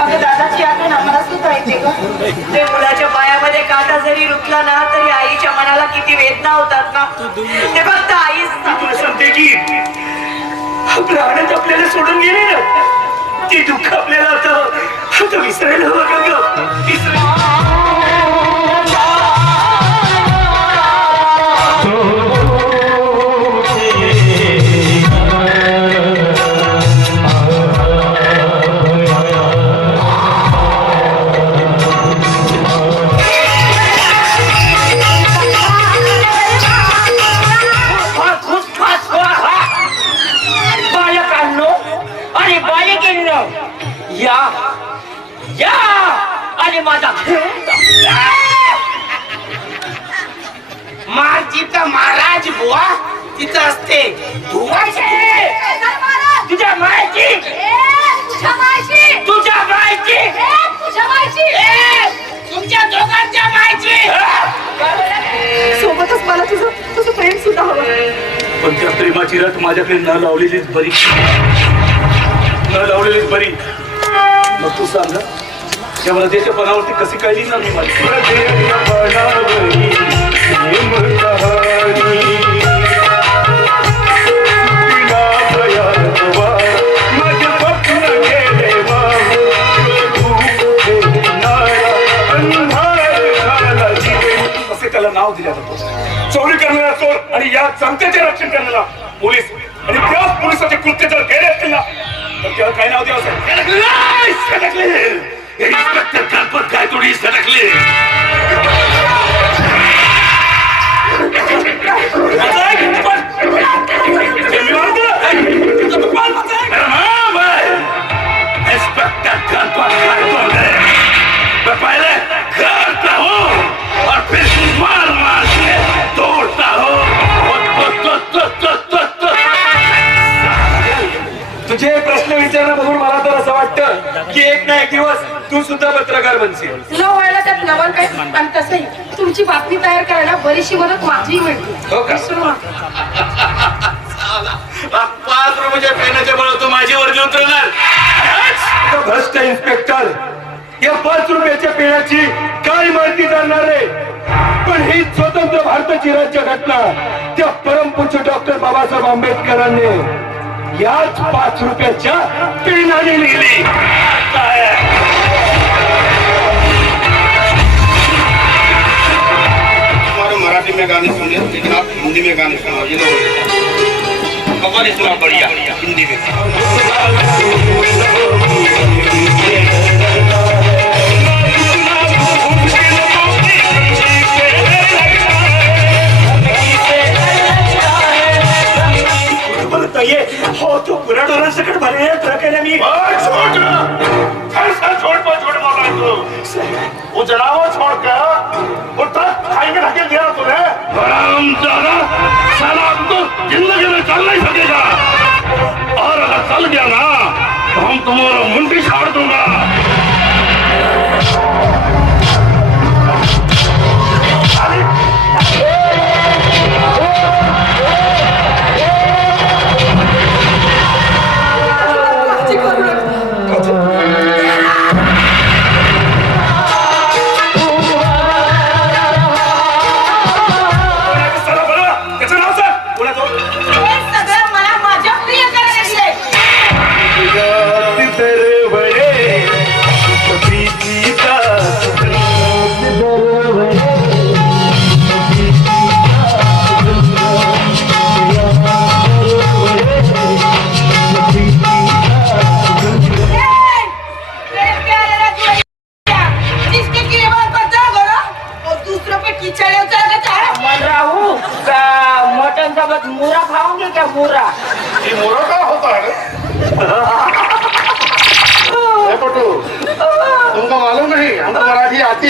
आठवड्यात दादाची ते मुलाच्या पायामध्ये काटा जरी ना तरी आईच्या मनाला किती वेदना होतात ना. ते फक्त आईच की आपल्याला सोडून गेले ना. ते दुःख आपल्याला आता विसरायला हवं का विसरा तिथं असते धुवाचे तुझ्या मायची. तुझ्या मायची. ए, तुमच्या दोघांच्या मायची. सोबतच मला तुझं तुझं प्रेम सुद्धा हवं. पण त्या प्रेमाची रट माझ्याकडे न लावलेलीच बरी. न लावलेलीच बरी. मग तू सांग ना, या व्रजेच्या पणावरती कशी काढली ना मी माझी? दिलं जातो. चोरी करणारा चोर आणि या जनतेचे रक्षण करणारा पोलीस आणि त्याच पोलिसाचे कृत्य जर केले असतील ना तर त्याला काय नाव द्यावं इन्स्पेक्टर कालपत काय थोडी सटकले ना एक दिवस तू सुद्धा पत्रकार बनशील. न व्हायला त्यात नवल काय आणि तसंही तुमची बातमी तयार करायला बरीचशी मदत माझी मिळते हो का? विसरू नका. पाच रुपयाच्या पेनाच्या बळ तू माझी वर्दी उतरवणार तो भ्रष्ट इन्स्पेक्टर या पाच रुपयाच्या पेण्याची काय माहिती जाणार रे पण ही स्वतंत्र भारताची राज्य घटना त्या परमपूज्य डॉक्टर बाबासाहेब आंबेडकरांनी. याच पाच रुपयाच्या पेनाने लिहिली काय मराठी में गाने सुने लेकिन आप हिंदी में गाने सुना ये लोग कव्वाली इतना बढ़िया हिंदी में। हम तुम्हारा मुंडी छाड़ दूंगा काळजी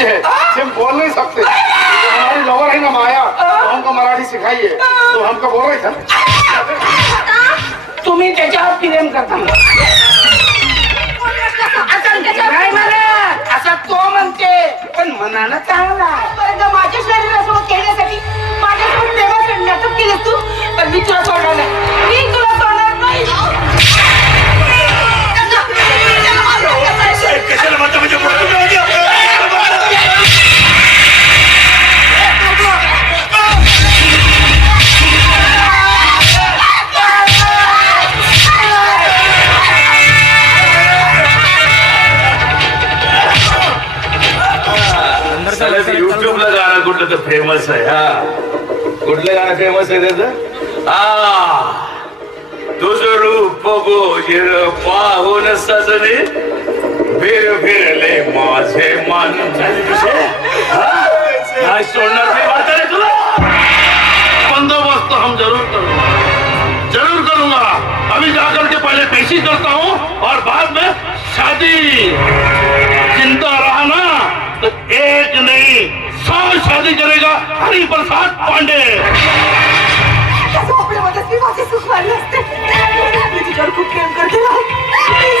है। सिर्फ बोल नहीं सकते। हमारी लोवर है ना माया। तो हमको मराठी सिखाइए। तो हमको बोल रही था तुम्ही त्याच्यावर प्रेम करता असं तो म्हणते. पण मनानं चांगला आजपर्यंत माझ्या शरीरासोबत खेळण्यासाठी माझ्यासोबत प्रेमाचं नाटक केलं तू? पण मी तुला सोडणार नाही. मी तुला सोडणार नाही. बंदोबस्त हम ज़रूर करूँगा ज़रूर करूँगा अभी जाकर के पहले पेशी करता हूँ और बाद में शादी ज़िंदा रहा ना तो एक नहीं सौ शादी करेगा हरि प्रसाद पांडे माझे सुख मारले असते. मी तुझ्यावर खूप प्रेम करते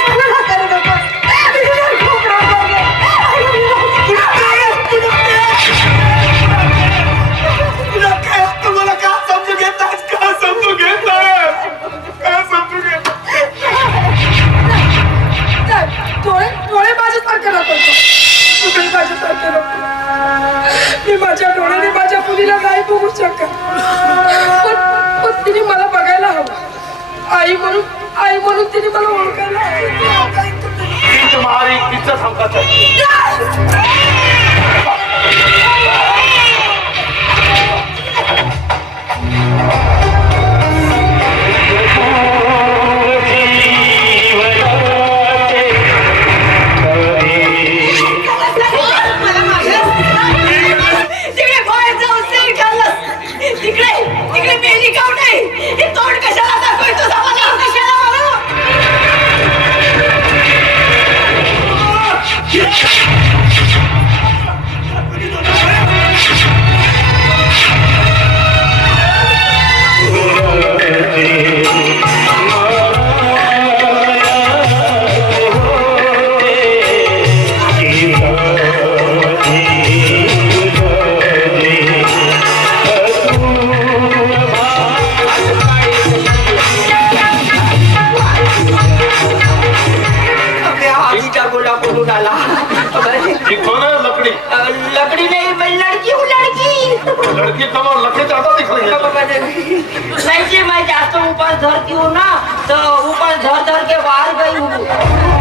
धरती हूँ ना तो ऊपर धर धर के बाहर गई हूँ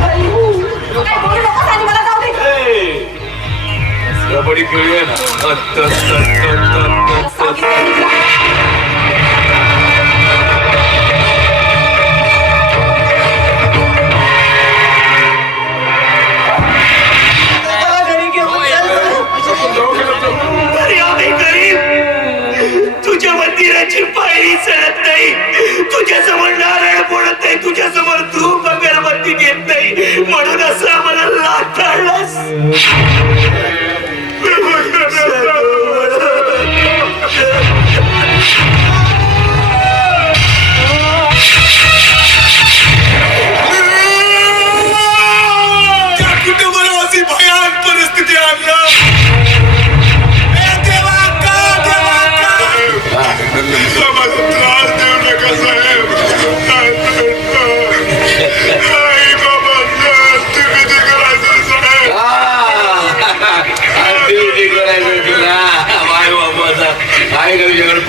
गई हूँ मला जाऊ दे बडी खेळी आहे ना तुझ्या पायरी चढत नाही. तुझ्या समोर नारळ पडत नाही तुझ्या समोर तू अगरबत्ती घेत नाही. म्हणून असं आम्हाला लाथाळलास.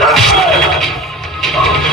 Ah! Ah! Ah!